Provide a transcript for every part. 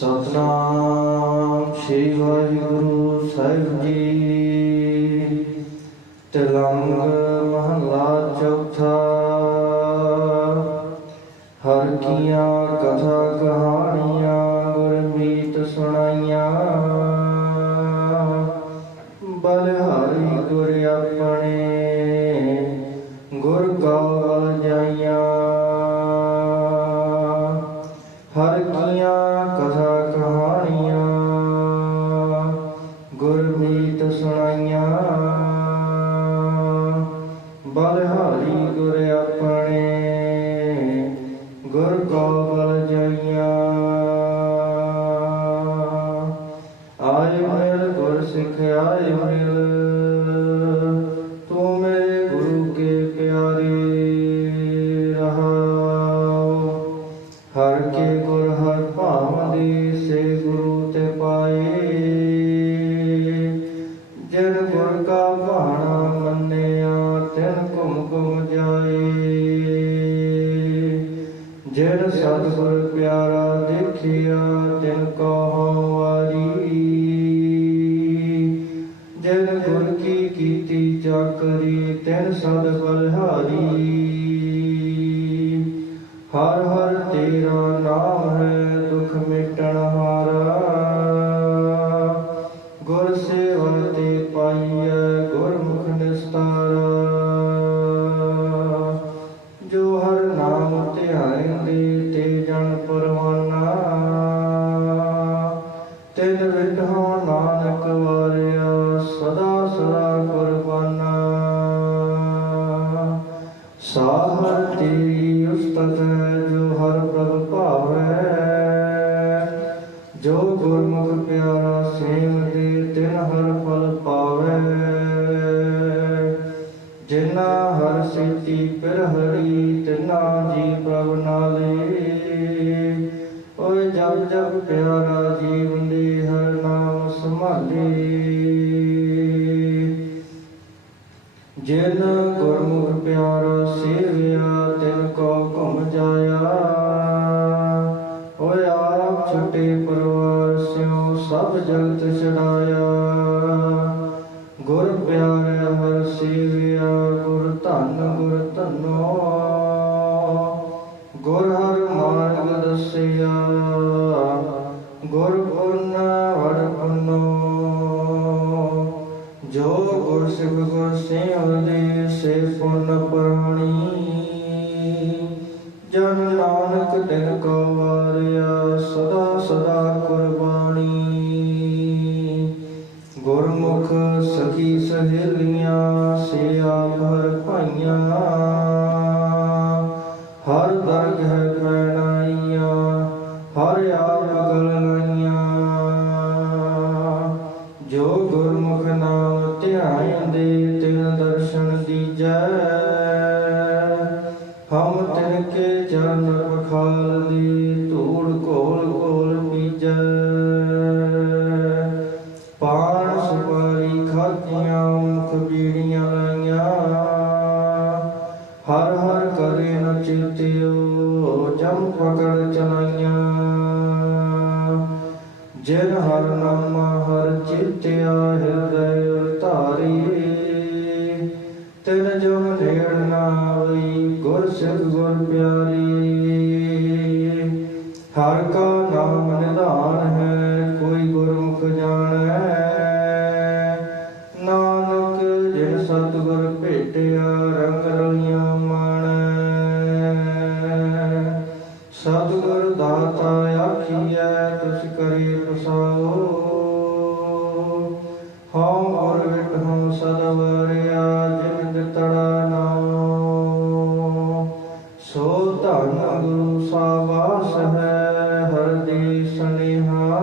ਸਤਨਾਮ ਸ੍ਰੀ ਵਾਹਿਗੁਰੂ ਸਾਹਿਬ ਜੀ। ਤਿਲੰਗ ਮਹਲਾ ਚੌਥਾ। ਹਰ ਕੀਆਂ ਕਥਾ ਕਹਾਣੀਆਂ ਗੁਰਮੀਤ ਸੁਣਾਈਆਂ। ਬਲਿਹਾਰੀ ਗੁਰ ਆਪਣੇ। ਗੁਰ ਕਉ ਜਾਈਆਂ। ਬਲਿਹਾਰੀ ਗੁਰ ਆਪਣੇ ਗੁਰ ਕਉ ਬਲ ਜਾਈਆਂ। ਆਏ ਮਿਲ ਗੁਰ ਸਿੱਖ ਆਏ ਮਿਲ। ਜਿਨ ਸਤਿਗੁਰ ਪਿਆਰਾ ਦੇਖਿਆ, ਤਿਨ ਕੋ ਹਉ ਵਾਰੀ ਜਿਨ ਗੁਰ ਕੀ ਕੀਤੀ ਚਾਕਰੀ, ਤਿਨ ਸਦ ਬਲਹਾਰੀ ਹਰ ਤਿਨ ਨਾਨਕ ਵਾਰਿਆ, ਸਦਾ ਸਦਾ ਕੁਰਬਾਨਾ। ਸਾਹਰ ਤੇਰੀ ਉਸਤਤ ਜੋ ਹਰ ਪ੍ਰਭ ਭਾਵੈ। ਜੋ ਗੁਰਮੁਖ ਪਿਆਰਾ ਸੇਵ ਦੇ, ਤਿਨ ਹਰ ਫਲ ਪਾਵੈ। ਜਿਨਾ ਹਰ ਸਿੱਧੀ ਪਿਰ ਹਰੀ, ਤਿਨਾ ਜੀ ਪ੍ਰਭ ਨਾਲੇ। ਓਏ ਜਪ ਜਪ ਪਿਆਰਾ ਜੀਵ ਜਿਨ ਗੁਰਮੁਖ ਪਿਆਰਾ ਸੇਵਿਆ, ਤਿਨ ਕੋ ਘੁਮ ਜਾਇਆ। ਓਏ ਆਪ ਛੁਟੇ ਪਰਵਾਰ, ਸਿਉ ਸਭ ਜਗਤ ਛਡਾਇਆ। ਗੁਰ ਪਿਆਰੇ ਹਰ ਸੇਵਿਆ, ਗੁਰ ਧੰਨ, ਗੁਰ ਧੰਨੋ। ਸਖੀ ਸਹੇਲੀਆਂ ਸੇ ਆਪ ਹਰ ਭਾਈਆਂ। ਹਰ ਦਰਗਹ ਪੈਣਾਈਆਂ ਹਰ ਆਪ ਗਲਨਾਈਆਂ ਜੋ ਗੁਰਮੁਖ ਨਾਮ ਧਿਆਇਂਦੇ ਤਿਨ ਦਰਸ਼ਨ ਦੀਜੈ। ਹਮ ਤਿਨ ਕੇ ਚਰਨ ਪਖਾਲ ਦੀ ਖਾਤੀਆਂ ਮੁਖ ਬੀੜੀਆਂ ਲਾਈਆਂ। ਹਰ ਹਰ ਕਰੇ ਨ ਚਿਤਿਓ, ਜਮ ਪਕੜ ਚਲਾਈਆਂ। ਜਿਨ ਹਰ ਨਾਮ ਹਰ ਚਿਤਿਆ ਹਿਰਦੈ ਧਾਰੀ ਤਿਨ ਜੋ ਨੇੜ ਨਾ ਆਵਈ, ਗੁਰ ਸਿੱਖ ਗੁਰ ਪਿਆਰੀ। ਹਰ ਕਾ ਨਾਮ ਨਿਧਾਨ ਸਤਿਗੁਰ ਦਾਤਾ ਆਖੀਐ, ਤੁਸ ਕਰੀ ਪਸਾਓ ਹਉ ਗੁਰ ਵਿਟਹੁ ਸਦ ਵਰਿਆ, ਜਿਨ ਦਿੱਤੜਾ ਨਾਉ ਸੋ ਧਨ ਗੁਰੂ ਸਾਬਾਸ ਹੈ ਹਰ ਦੀ ਸਨੇਹਾ।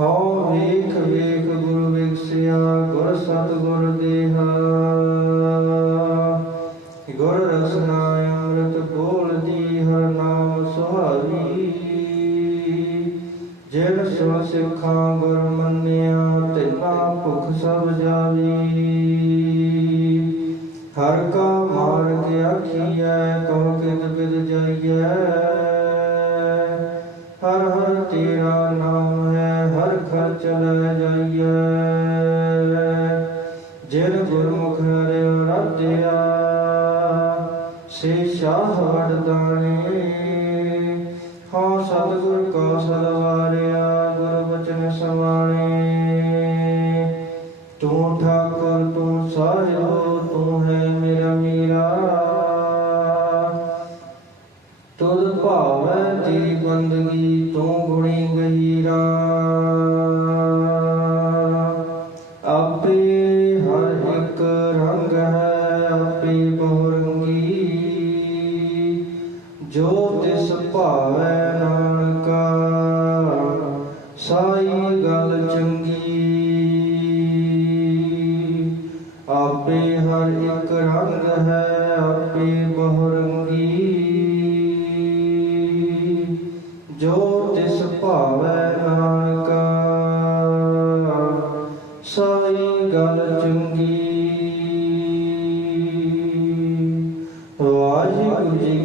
ਹਉ ਵੇਖ ਵੇਖ ਗੁਰ ਵਿਗਸਿਆ ਗੁਰ ਸਤਿਗੁਰ ਦੇਹਾ। ਜਿਨ ਸੋ ਸਿੱਖਾਂ ਗੁਰ ਮੰਨਿਆ ਤਿਨਾ ਭੁਖ ਸਭ ਜਾਵੀ ਹਰ ਕਾ ਮਾਰਗ ਆਖੀਐ, ਕਉ ਕਿਤ ਬਿਦ ਜਾਈਐ। ਹਰ ਹਰ ਤੇਰਾ ਨਾਮ ਹੈ, ਹਰ ਖਰਚ ਲੈ ਜਾਈਏ ਜਿਨ ਗੁਰਮੁਖ ਹਰਿ ਰਾਧਿਆ, ਸੇ ਸ਼ਾਹ ਵਡਦਾਣੇ ਹਾਂ ਸਤਿਗੁਰ ਕਾ ਸਲਵਾਰਿਆ ਸਮਾਣੇ ਤੂੰ ਠਾਕੁਰ ਤੂੰ ਸਾਹਿਬ ਤੂੰ ਹੈ